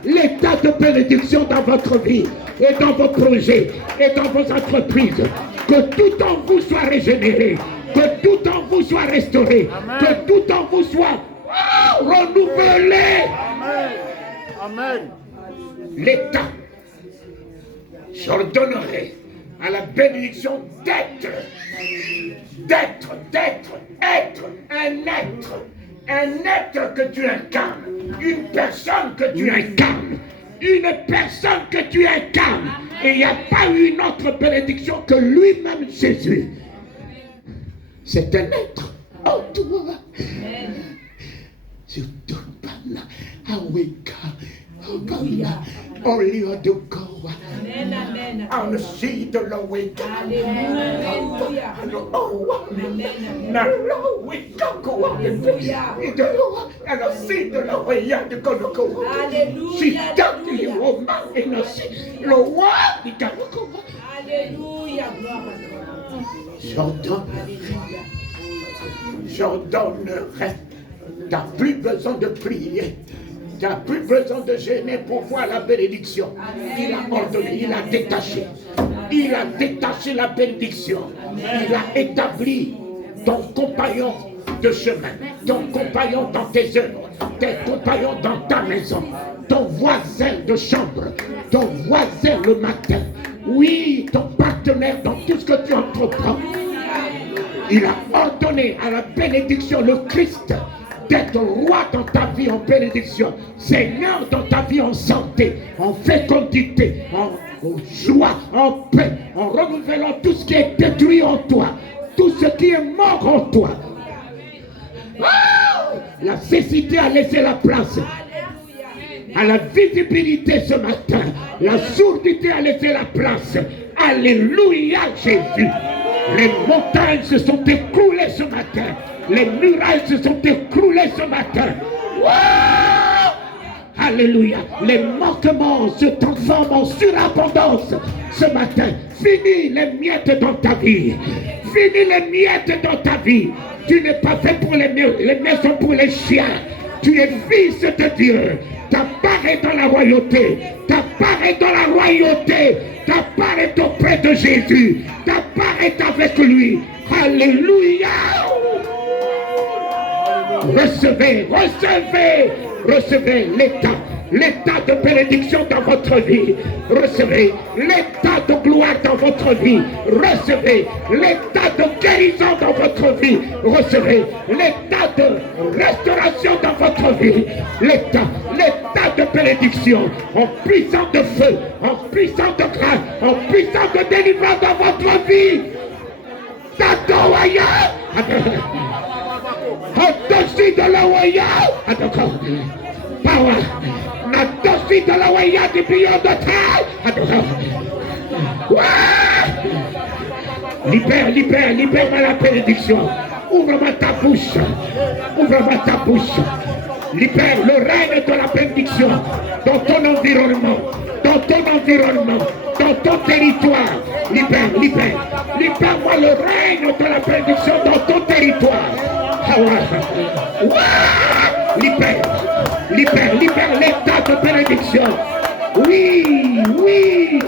l'état de bénédiction dans votre vie et dans vos projets et dans vos entreprises. Que tout en vous soit régénéré, que tout en vous soit restauré, que tout en vous soit renouvelé. Amen. L'état, j'ordonnerai à la bénédiction d'être un être que tu incarnes, une personne que tu incarnes, une personne que tu incarnes. Et il n'y a pas eu une autre bénédiction que lui-même, Jésus. C'est un être en toi. Surtout pas là. Aweka. Only on the go. On see the low way. Now, low way go on the and I see the low way to go. She down to you, oh man, and I see low what we got to go. J'ordonne le reste. Tu n'as plus besoin de prier. Tu n'as plus besoin de gêner pour voir la bénédiction. Il a ordonné, il a détaché. Il a détaché la bénédiction. Il a établi ton compagnon de chemin, ton compagnon dans tes œuvres, tes compagnons dans ta maison, ton voisin de chambre, ton voisin le matin. Oui, ton partenaire dans tout ce que tu entreprends. Il a ordonné à la bénédiction, le Christ, d'être roi dans ta vie en bénédiction, Seigneur dans ta vie en santé, en fécondité, en joie, en paix, en renouvelant tout ce qui est détruit en toi, tout ce qui est mort en toi. Oh! La cécité a laissé la place à la visibilité ce matin. La sourdité a laissé la place. Alléluia Jésus. Les montagnes se sont écroulées ce matin. Les murailles se sont écroulées ce matin. Wow! Alléluia. Les manquements se transforment en surabondance ce matin. Finis les miettes dans ta vie. Finis les miettes dans ta vie. Tu n'es pas fait pour les miens sont pour les chiens. Tu es fils de Dieu. Ta part est dans la royauté. Ta part est dans la royauté. Ta part est auprès de Jésus. Ta part est avec lui. Alléluia. Recevez, recevez, recevez l'état de bénédiction dans votre vie. Recevez l'état de gloire dans votre vie. Recevez l'état de guérison dans votre vie. Recevez l'état de restauration dans votre vie. L'état de bénédiction en puissance de feu, en puissance de grâce, en puissance de délivrance dans votre vie. Tatoaya. Au-dessus de la waya, power, au-dessus de la waya du beyond the time. Libère-moi la bénédiction. Ouvre-moi ta bouche. Ouvre-moi ta bouche. Libère le règne de la bénédiction dans ton environnement, dans ton territoire. Libère-moi le règne de la bénédiction dans ton territoire. Libère l'état de bénédiction. Oui.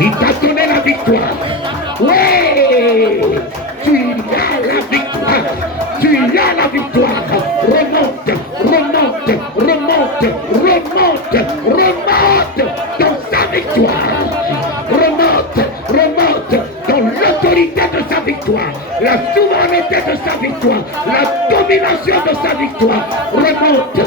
Il t'a donné la victoire. Oui, tu as la victoire. Tu as la victoire. Remonte dans sa victoire. Remonte dans l'autorité de sa victoire, la souveraineté de sa victoire, la domination de sa victoire. Remonte.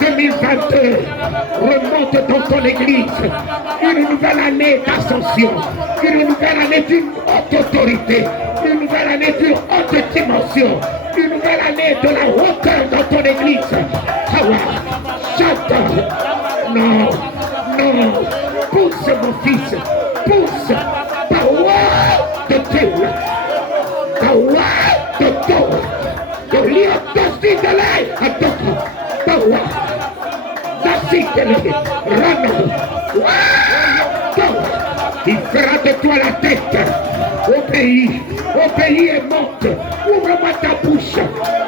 2022, remonte dans ton église. Une nouvelle année d'ascension, une nouvelle année d'une haute autorité, une nouvelle année d'une haute dimension, une nouvelle année de la hauteur dans ton église. Chante. Non, pousse mon fils, pousse. Power de Dieu, power de Dieu, de l'autorité de l'air, power. Il fera de toi la tête au pays est morte. Ouvre-moi ta bouche,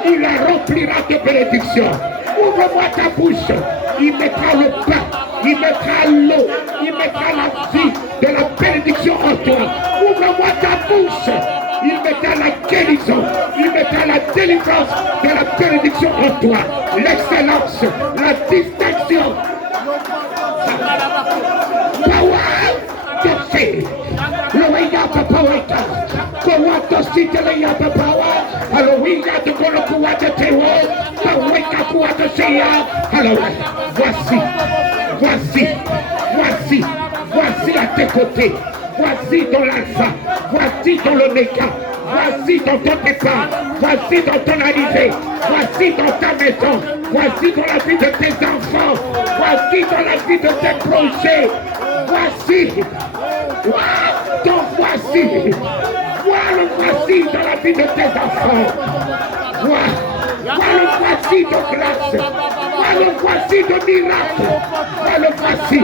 il la remplira de bénédictions. Ouvre-moi ta bouche, il mettra le pain, il mettra l'eau, il mettra la vie de la bénédiction en toi. Ouvre-moi ta bouche, il mettra la guérison, il mettra la délivrance, de la bénédiction en toi, l'excellence, la distinction. Power to see. Loya papaweka. Kowato sitele ya papawa. Halloween to kono kuwata tewo. Paweka kuwata siya. Halloween. Voici à tes côtés. Voici dans l'alpha. Voici dans l'oméga. Voici dans ton départ. Voici dans ton arrivée. Voici dans ta maison. Voici dans la vie de tes enfants. Voici dans la vie de tes projets. Voici. Donc voici. Vois le voici dans la vie de tes enfants. Vois le voici de grâce. Vois le voici de miracle. Vois le voici.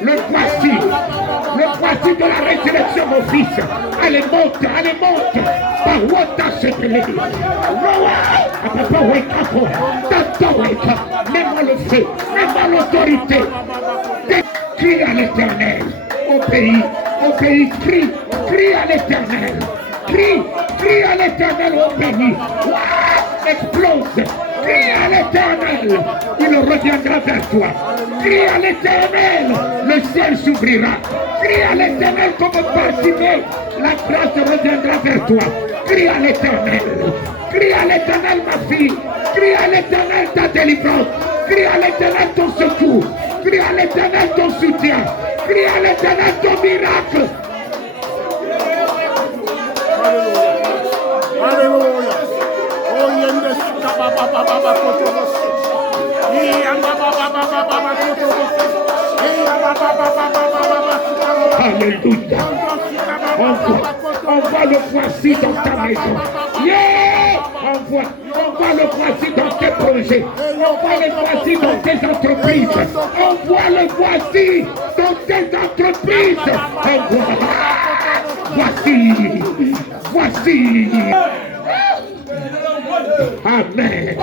Le voici de la résurrection, mon fils. Allez, monte. Par Wata Sepele. Papa, wake up. Tata, wake up. Mets-moi le feu. Mets-moi l'autorité. Crie à l'Éternel. Au pays, crie à l'Éternel. Crie à l'Éternel au pays. Explose. Crie à l'Éternel, il reviendra vers toi. Crie à l'Éternel, le ciel s'ouvrira. Crie à l'Éternel comme Bartimée, la grâce reviendra vers toi. Crie à l'Éternel ma fille. Crie à l'Éternel ta délivrance. Crie à l'Éternel ton secours. Crie à l'Éternel ton soutien. Crie à l'Éternel ton miracle. Alléluia. Alléluia. Envoie le voici dans ta maison. Envoie le voici dans tes projets. Envoie le voici dans tes entreprises. Envoie le voici dans tes entreprises. Voici. Amen.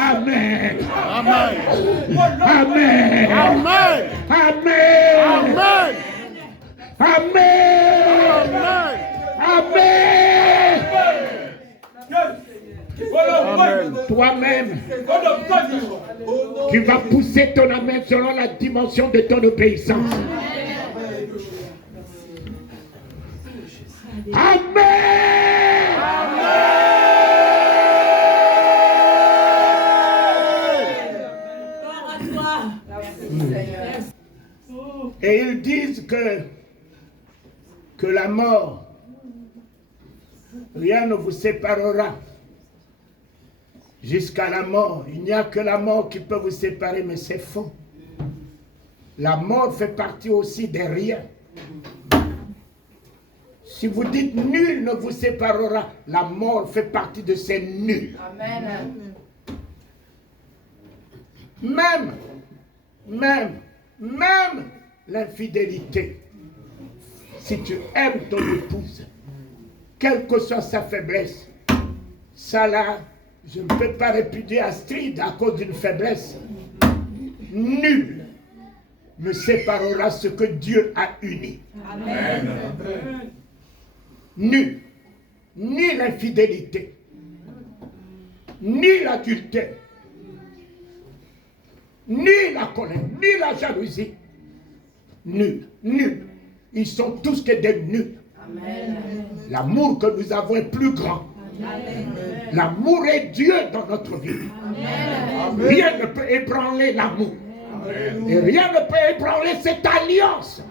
Amen. Toi-même, tu vas pousser ton amen selon la dimension de ton obéissance. Amen. Et ils disent que la mort, rien ne vous séparera jusqu'à la mort. Il n'y a que la mort qui peut vous séparer, mais c'est faux. La mort fait partie aussi des riens. Si vous dites nul ne vous séparera, la mort fait partie de ces nuls. Amen. Même l'infidélité. Si tu aimes ton épouse, quelle que soit sa faiblesse, ça là, je ne peux pas répudier Astrid à cause d'une faiblesse. Nul ne séparera ce que Dieu a uni. Amen. Nul, ni l'infidélité, ni l'adultère, ni la colère, ni la jalousie. Nul. Ils sont tous que des nuls. L'amour que nous avons est plus grand. L'amour est Dieu dans notre vie. Rien ne peut ébranler l'amour. Et rien ne peut ébranler cette alliance.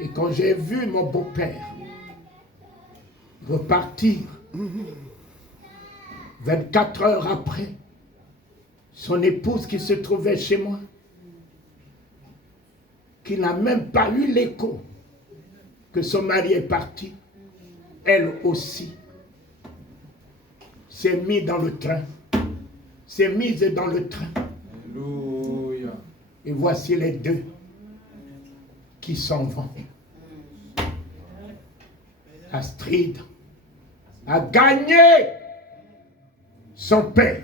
Et quand j'ai vu mon beau-père repartir, 24 heures après, son épouse qui se trouvait chez moi, qui n'a même pas eu l'écho que son mari est parti, elle aussi s'est mise dans le train. Alléluia. Et voici les deux qui s'en vont. Astrid a gagné son père,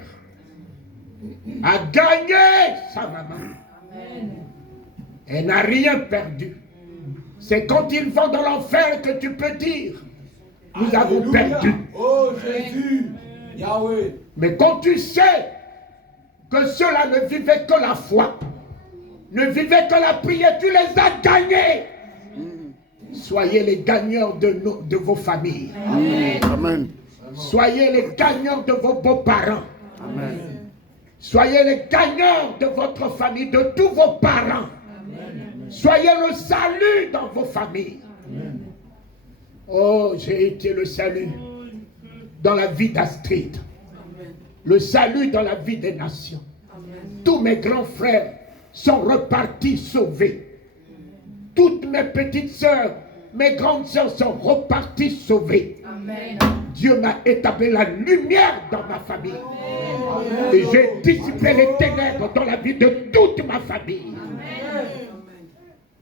a gagné sa maman. Elle n'a rien perdu. C'est quand ils vont dans l'enfer que tu peux dire, nous avons perdu. Oh Jésus, Yahweh. Mais quand tu sais que ceux-là ne vivaient que la foi, ne vivaient que la prière, tu les as gagnés. Soyez les gagnants de vos familles. Amen. Soyez les gagnants de vos beaux-parents. Amen. Soyez les gagnants de votre famille, de tous vos parents. Soyez le salut dans vos familles. Oh, j'ai été le salut dans la vie d'Astrid. Le salut dans la vie des nations. Tous mes grands frères sont repartis sauvés. Toutes mes petites sœurs, mes grandes sœurs sont reparties sauvées. Amen. Dieu m'a établi la lumière dans ma famille. Et j'ai dissipé les ténèbres dans la vie de toute ma famille.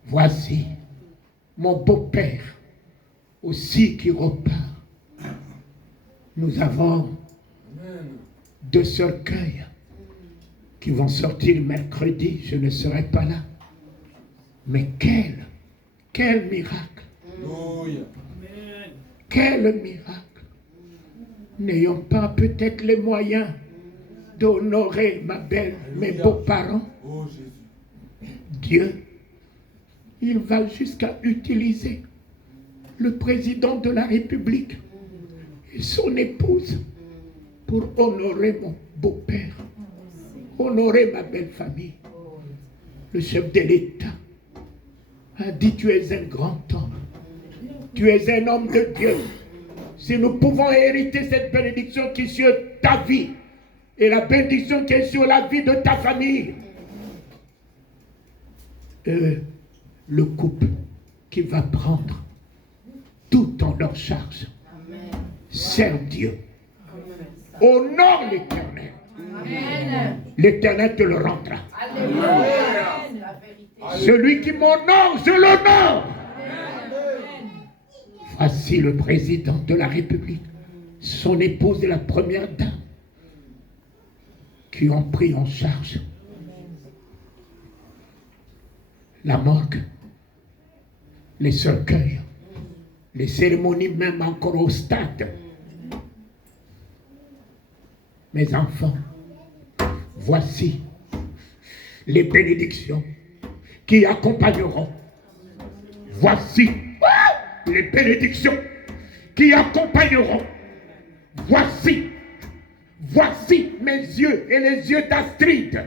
Voici mon beau-père aussi qui repart. Nous avons 2 sœurs Cueil qui vont sortir mercredi. Je ne serai pas là. Mais quel miracle. Alléluia. Quel miracle. N'ayons pas peut-être les moyens d'honorer ma belle, mes beaux-parents. Oh Jésus. Dieu, il va jusqu'à utiliser le président de la République et son épouse pour honorer mon beau-père, honorer ma belle famille. Le chef de l'État a dit: tu es un grand homme, tu es un homme de Dieu. Si nous pouvons hériter cette bénédiction qui est sur ta vie et la bénédiction qui est sur la vie de ta famille, le couple qui va prendre tout en leur charge, sert Dieu, honore l'Éternel. L'Éternel te le rendra. Celui qui m'honore, je l'honore. Voici le président de la République, son épouse et la première dame qui ont pris en charge la morgue, les cercueils, les cérémonies même encore au stade. Mes enfants, voici les bénédictions qui accompagneront. Voici les bénédictions qui accompagneront. Voici mes yeux et les yeux d'Astrid.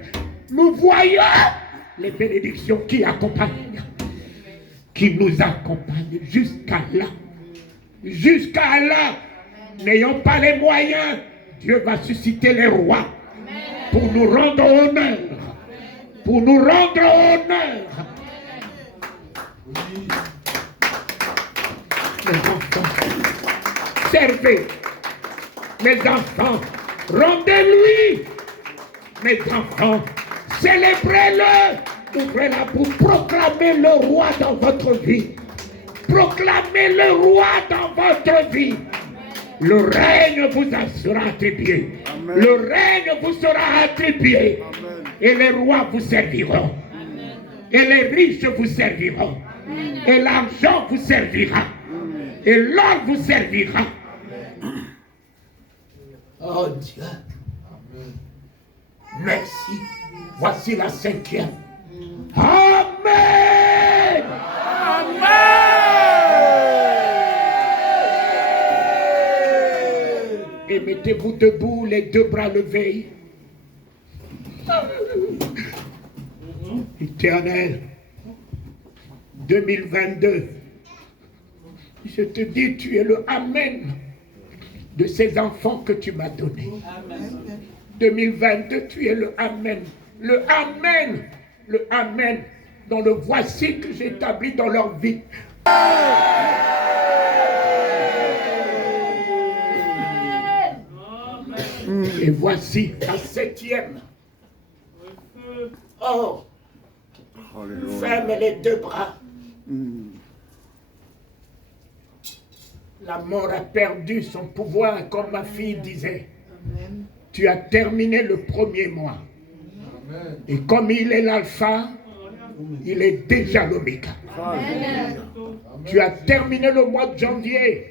Nous voyons les bénédictions qui accompagnent, qui nous accompagnent jusqu'à là. Jusqu'à là, n'ayant pas les moyens, Dieu va susciter les rois pour nous rendre honneur. Pour nous rendre honneur. Mes enfants, servez. Mes enfants, rendez-lui. Mes enfants, célébrez-le. Ouvrez-la pour proclamer le roi dans votre vie. Proclamez le roi dans votre vie. Le règne vous sera attribué. Amen. Le règne vous sera attribué. Amen. Et les rois vous serviront. Amen. Et les riches vous serviront. Amen. Et l'argent vous servira. Amen. Et l'or vous servira. Amen. Oh Dieu. Amen. Merci. Voici la 5e. Amen. Amen. Et mettez-vous debout, les 2 bras levés. Éternel, 2022, je te dis, tu es le Amen de ces enfants que tu m'as donnés. 2022, tu es le Amen. Le Amen. Le Amen. Dans le voici que j'établis dans leur vie. Et voici la 7e. Oh, ferme les 2 bras. La mort a perdu son pouvoir, comme ma fille disait. Amen. Tu as terminé le 1er mois. Amen. Et comme il est l'alpha, il est déjà l'oméga. Tu as terminé le mois de janvier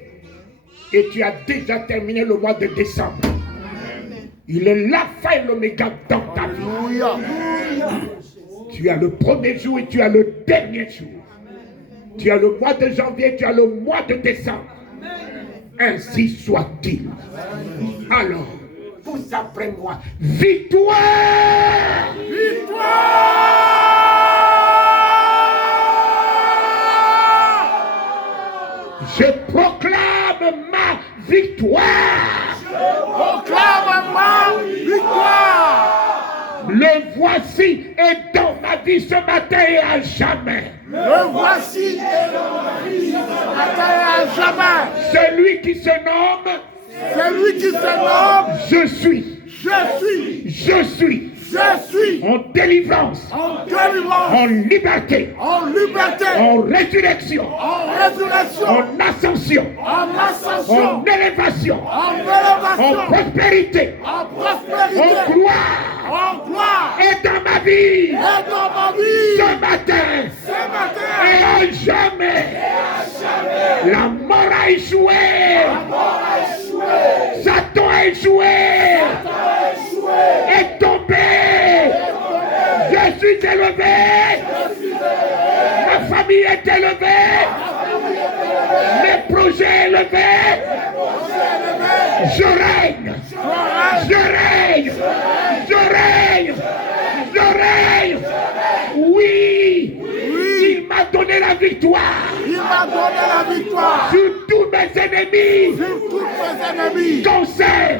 et tu as déjà terminé le mois de décembre. Il est l'alpha et l'oméga dans ta vie. Tu as le premier jour et tu as le dernier jour. Tu as le mois de janvier, tu as le mois de décembre. Ainsi soit-il. Alors, vous après moi, victoire! Je proclame ma victoire! Proclame ma victoire! Le voici est dans ma vie ce matin et à jamais. Le voici est dans ma vie ce matin et à jamais. Celui qui se nomme, Celui qui se nomme, je suis, je suis en délivrance, en délivrance, en liberté, en résurrection, en ascension, en élévation, en prospérité, en gloire, et dans ma vie, ce matin, et à jamais. La mort a échoué. Satan a échoué. Est tombé. Je suis élevé. Ma famille est élevée. Mes projets élevés. Je règne. Je règne. Je règne. Je règne. Oui. Il m'a donné la victoire. Sur tous mes ennemis. Cancer.